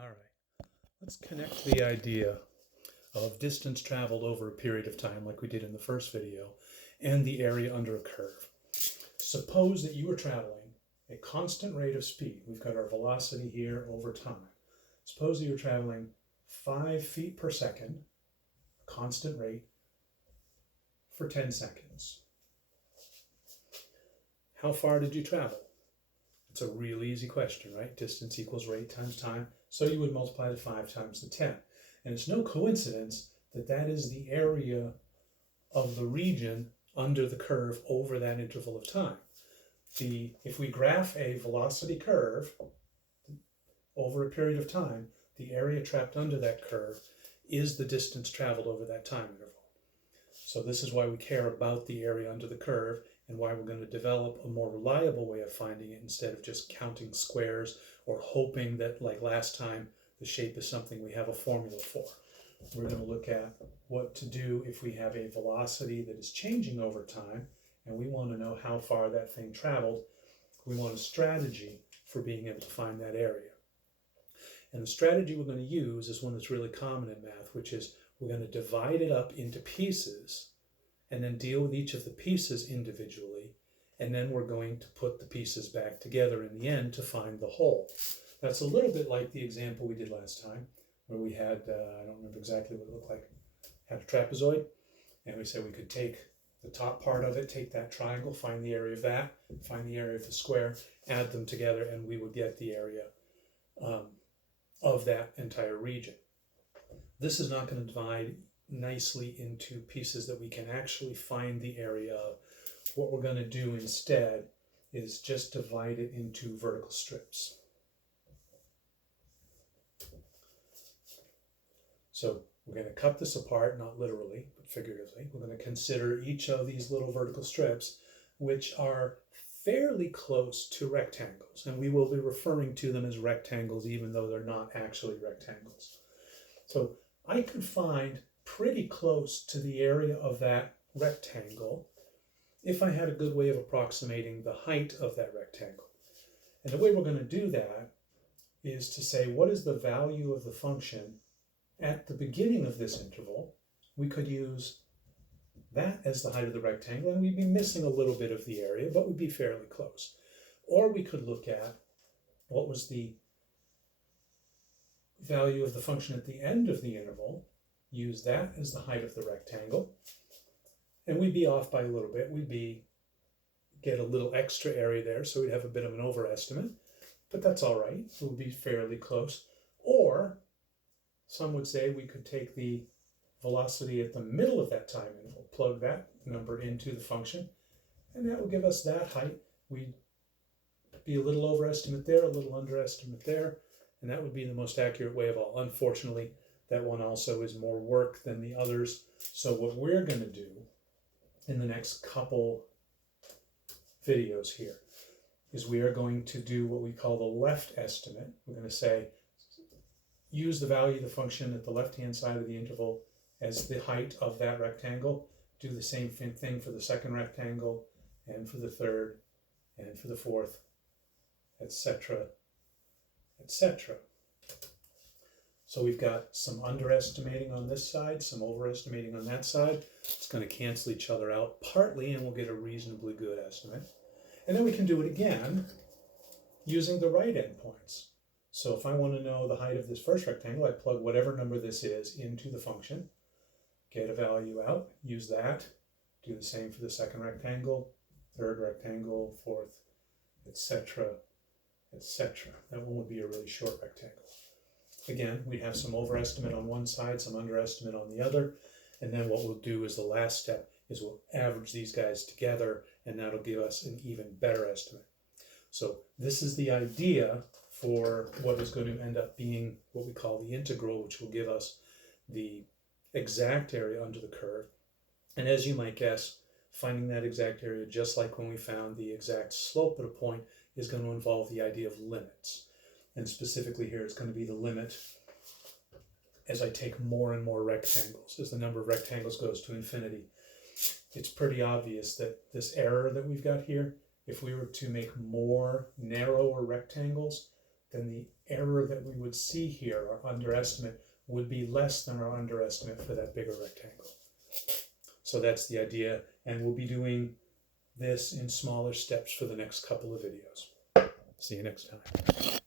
All right, let's connect the idea of distance traveled over a period of time, like we did in the first video, and the area under a curve. Suppose that you were traveling a constant rate of speed. We've got our velocity here over time. Suppose that you're traveling 5 feet per second, a constant rate, for 10 seconds. How far did you travel? It's a real easy question, right? Distance equals rate times time. So you would multiply the 5 times the 10. And it's no coincidence that that is the area of the region under the curve over that interval of time. If we graph a velocity curve over a period of time, the area trapped under that curve is the distance traveled over that time interval. So this is why we care about the area under the curve, and why we're going to develop a more reliable way of finding it instead of just counting squares or hoping that, like last time, the shape is something we have a formula for. We're going to look at what to do if we have a velocity that is changing over time and we want to know how far that thing traveled. We want a strategy for being able to find that area. And the strategy we're going to use is one that's really common in math, which is we're going to divide it up into pieces and then deal with each of the pieces individually, and then we're going to put the pieces back together in the end to find the whole. That's a little bit like the example we did last time, where we had, I don't remember exactly what it looked like, had a trapezoid, and we said we could take the top part of it, take that triangle, find the area of that, find the area of the square, add them together, and we would get the area of that entire region. This is not going to divide nicely into pieces that we can actually find the area of. What we're going to do instead is just divide it into vertical strips. So we're going to cut this apart, not literally, but figuratively. We're going to consider each of these little vertical strips, which are fairly close to rectangles, and we will be referring to them as rectangles even though they're not actually rectangles. So I could find pretty close to the area of that rectangle if I had a good way of approximating the height of that rectangle. And the way we're going to do that is to say, what is the value of the function at the beginning of this interval? We could use that as the height of the rectangle, and we'd be missing a little bit of the area, but we'd be fairly close. Or we could look at what was the value of the function at the end of the interval, use that as the height of the rectangle, and we'd be off by a little bit. We'd get a little extra area there, so we'd have a bit of an overestimate, but that's all right. It would be fairly close. Or some would say we could take the velocity at the middle of that time interval, plug that number into the function, and that would give us that height. We'd be a little overestimate there, a little underestimate there, and that would be the most accurate way of all. Unfortunately, that one also is more work than the others. So what we're going to do in the next couple videos here is we are going to do what we call the left estimate. We're going to say, use the value of the function at the left-hand side of the interval as the height of that rectangle. Do the same thing for the second rectangle, and for the third, and for the fourth, etc., etc. So we've got some underestimating on this side, some overestimating on that side. It's going to cancel each other out partly, and we'll get a reasonably good estimate. And then we can do it again using the right endpoints. So if I want to know the height of this first rectangle, I plug whatever number this is into the function, get a value out, use that, do the same for the second rectangle, third rectangle, fourth, etc., etc. That one would be a really short rectangle. Again, we have some overestimate on one side, some underestimate on the other, and then what we'll do as the last step is we'll average these guys together, and that'll give us an even better estimate. So this is the idea for what is going to end up being what we call the integral, which will give us the exact area under the curve. And as you might guess, finding that exact area, just like when we found the exact slope at a point, is going to involve the idea of limits. And specifically here, it's going to be the limit as I take more and more rectangles, as the number of rectangles goes to infinity. It's pretty obvious that this error that we've got here, if we were to make more narrower rectangles, then the error that we would see here, our underestimate, would be less than our underestimate for that bigger rectangle. So that's the idea, and we'll be doing this in smaller steps for the next couple of videos. See you next time.